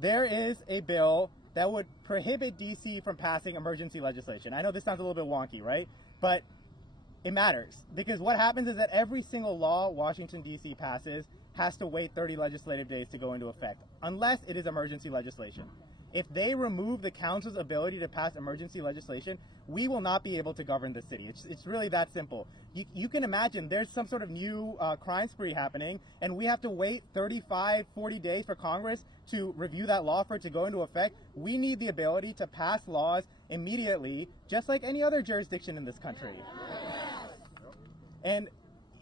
There is a bill that would prohibit DC from passing emergency legislation. I know this sounds a little bit wonky, right? But it matters, because what happens is that every single law Washington, D.C. passes has to wait 30 legislative days to go into effect, unless it is emergency legislation. If they remove the council's ability to pass emergency legislation, we will not be able to govern the city. It's really that simple. You can imagine there's some sort of new crime spree happening, and we have to wait 35, 40 days for Congress to review that law for it to go into effect. We need the ability to pass laws immediately, just like any other jurisdiction in this country. And,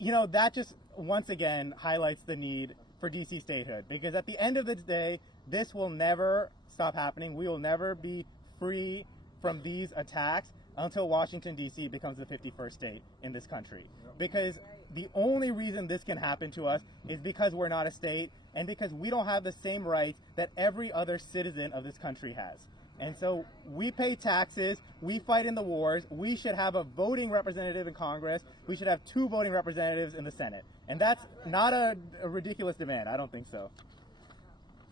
you know, that just once again highlights the need for DC statehood, because at the end of the day, this will never stop happening. We will never be free from these attacks until Washington, D.C. becomes the 51st state in this country. Because the only reason this can happen to us is because we're not a state, and because we don't have the same rights that every other citizen of this country has. And so we pay taxes, we fight in the wars, we should have a voting representative in Congress, we should have 2 voting representatives in the Senate. And that's not a ridiculous demand, I don't think so.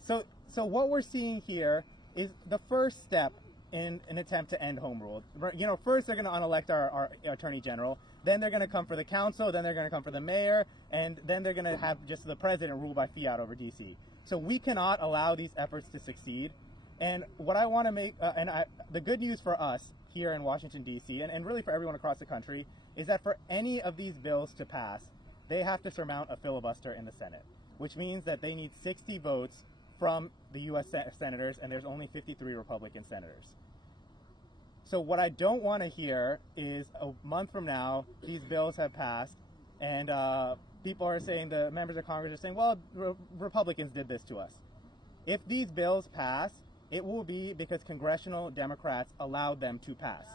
So what we're seeing here is the first step in an attempt to end home rule. You know, first they're going to unelect our attorney general, then they're going to come for the council, then they're going to come for the mayor, and then they're going to have just the president rule by fiat over DC. So we cannot allow these efforts to succeed. And what I want to make, the good news for us here in Washington, D.C., and really for everyone across the country, is that for any of these bills to pass, they have to surmount a filibuster in the Senate, which means that they need 60 votes from the U.S. senators, and there's only 53 Republican senators. So what I don't want to hear is a month from now, these bills have passed, and people are saying, the members of Congress are saying, well, Republicans did this to us. If these bills pass, it will be because congressional Democrats allowed them to pass.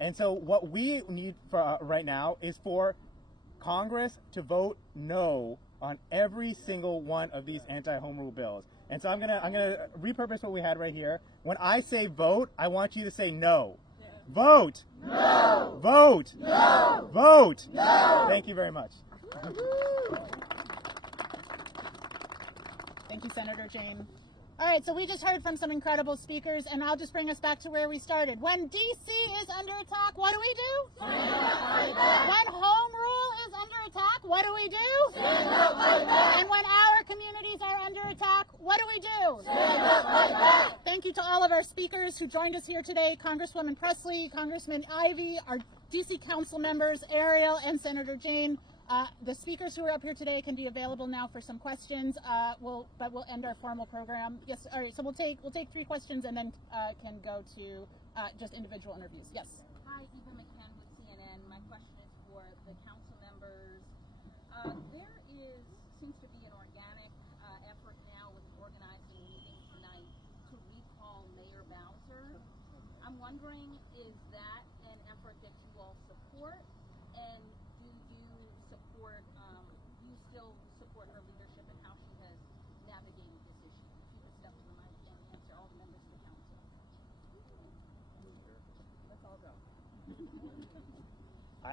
And so what we need for right now is for Congress to vote no on every single one of these anti-home rule bills. And so I'm gonna repurpose what we had right here. When I say vote, I want you to say no. Vote. No. Vote. No. Vote. No. Thank you very much. Thank you, Senator Jane. All right, so we just heard from some incredible speakers, and I'll just bring us back to where we started. When D.C. is under attack, what do we do? When home rule is under attack, what do we do? And when our communities are under attack, what do we do? Thank you to all of our speakers who joined us here today, Congresswoman Pressley, Congressman Ivy, our DC Council members, Ariel, and Senator Jane. The speakers who are up here today can be available now for some questions. But we'll end our formal program. Yes. All right. So we'll take 3 questions and then can go to just individual interviews. Yes. Hi, Eva McCann with CNN. My question is for the council members. There seems to be an organic effort now with organizing meetings tonight to recall Mayor Bowser. I'm wondering, is that an effort that you all support? And do you still support her leadership and how she has navigated this issue? If you could step to the mic and answer all the members of the council. Let's all go.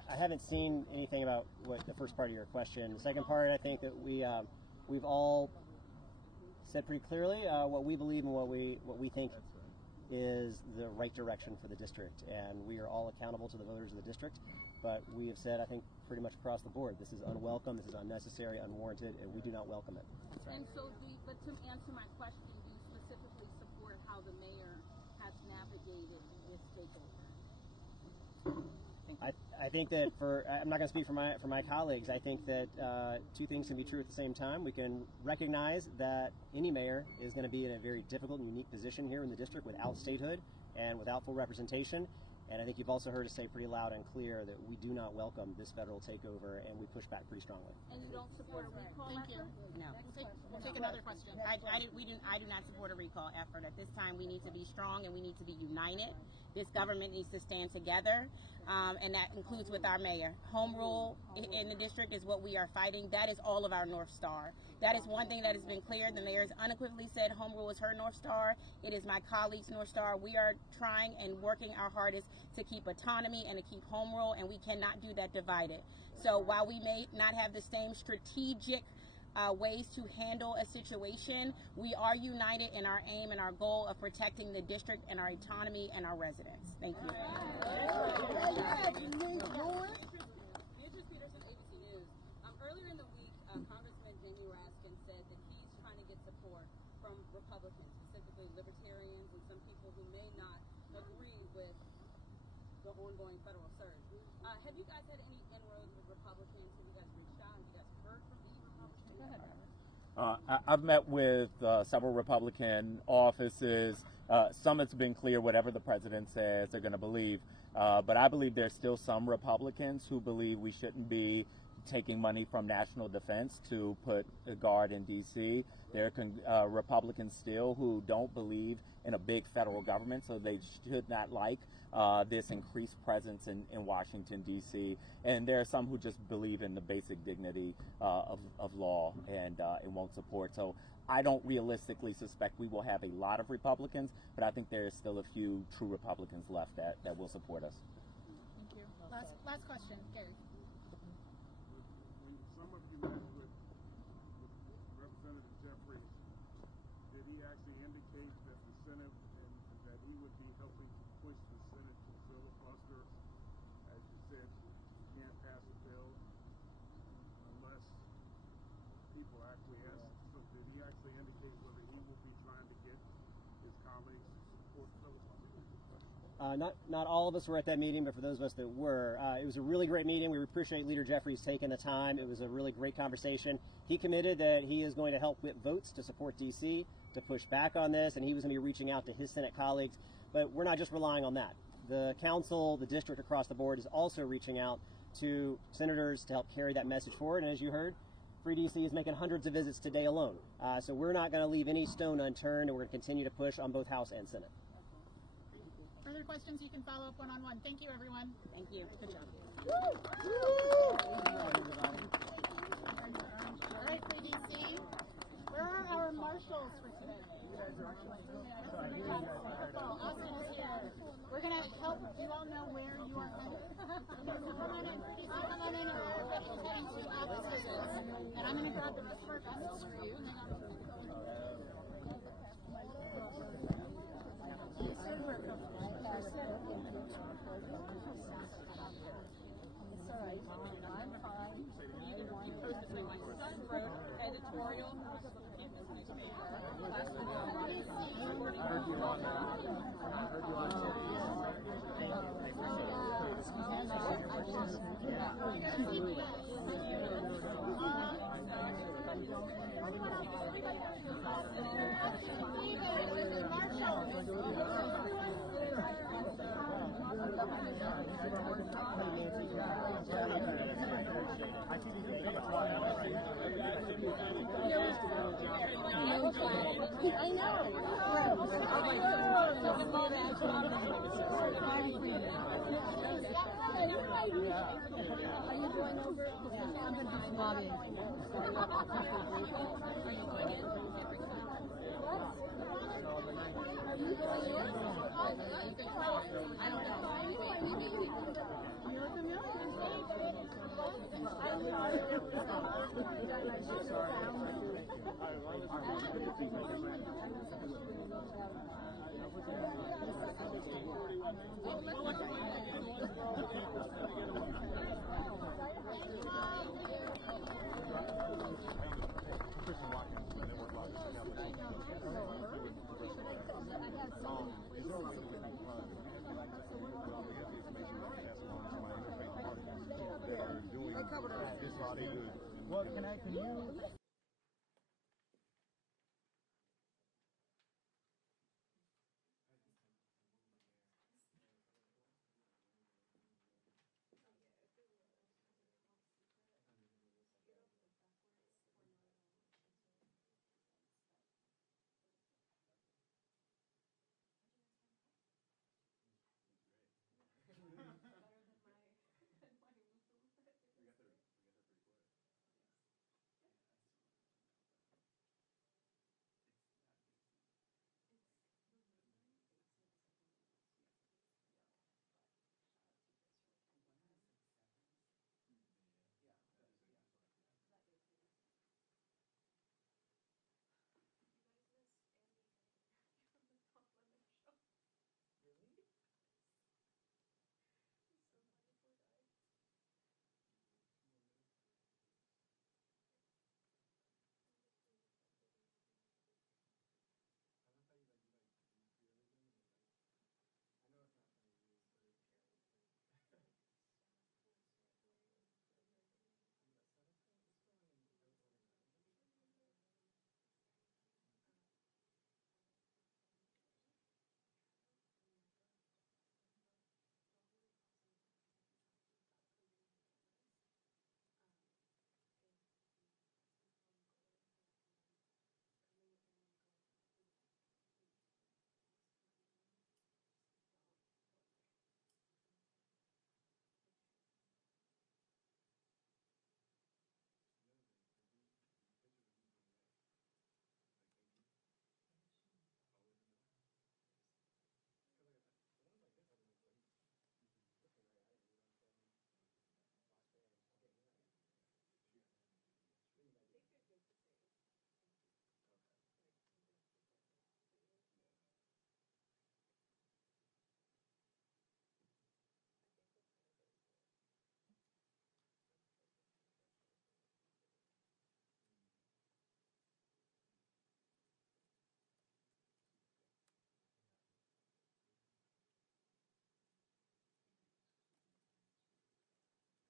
I haven't seen anything about what the first part of your question. The second part, I think that we've all said pretty clearly what we believe and what we think is the right direction for the district, and we are all accountable to the voters of the district. But we have said, I think, pretty much across the board, this is unwelcome, this is unnecessary, unwarranted, and we do not welcome it. And so, but to answer my question, do you specifically support how the mayor has navigated this I think that I'm not going to speak for my colleagues. I think that two things can be true at the same time. We can recognize that any mayor is going to be in a very difficult and unique position here in the district without statehood and without full representation. And I think you've also heard us say pretty loud and clear that we do not welcome this federal takeover, and we push back pretty strongly. And you don't support a recall effort? No. We'll take another question. I do not support a recall effort. At this time, we need to be strong and we need to be united. This government needs to stand together, and that includes with our mayor. Home rule in the district is what we are fighting. That is all of our North Star. That is one thing that has been clear. The mayor has unequivocally said home rule is her North Star. It is my colleagues' North Star. We are trying and working our hardest to keep autonomy and to keep home rule, and we cannot do that divided. So while we may not have the same strategic ways to handle a situation, we are united in our aim and our goal of protecting the district and our autonomy and our residents. Thank you. Earlier in the week, Congressman Glenn Ivy said that he's trying to get support from Republicans, specifically libertarians and some people who may not agree with the ongoing federal surge. Have you guys had any inroads with Republicans? Have you guys reached out? Have you guys heard from any Republicans? I've met with several Republican offices. Some it's been clear whatever the president says they're going to believe. But I believe there's still some Republicans who believe we shouldn't be taking money from national defense to put a guard in D.C. There are Republicans still who don't believe in a big federal government, so they should not like this increased presence in Washington, D.C. And there are some who just believe in the basic dignity of law and won't support. So I don't realistically suspect we will have a lot of Republicans, but I think there's still a few true Republicans left that will support us. Thank you. Last question, Gary. When some of you met with Representative Jeffries, did he actually indicate that the Senate and that he would be helping to push the Senate to filibuster? As you said, you can't pass a bill unless people acquiesce. So did he actually indicate whether he will be trying to get his colleagues to support filibuster? Not all of us were at that meeting, but for those of us that were, it was a really great meeting. We appreciate Leader Jeffries taking the time. It was a really great conversation. He committed that he is going to help whip votes to support D.C., to push back on this, and he was going to be reaching out to his Senate colleagues. But we're not just relying on that. The council, the district across the board is also reaching out to senators to help carry that message forward. And as you heard, Free D.C. is making hundreds of visits today alone. So we're not going to leave any stone unturned, and we're going to continue to push on both House and Senate. Further questions, you can follow up one-on-one. Thank you, everyone. Thank you. Good job. All right, Free DC. Where are our marshals for today? Austin is here. We're going to help you all know where you are headed. Come on in, Free DC. Come on in, and our officials heading to offices. And I'm going to grab the rest of our guests for you. Hang on. Editorial. I know. Are you going over? I'm going to do some lobbying. Are you going in? I don't know. Well, can you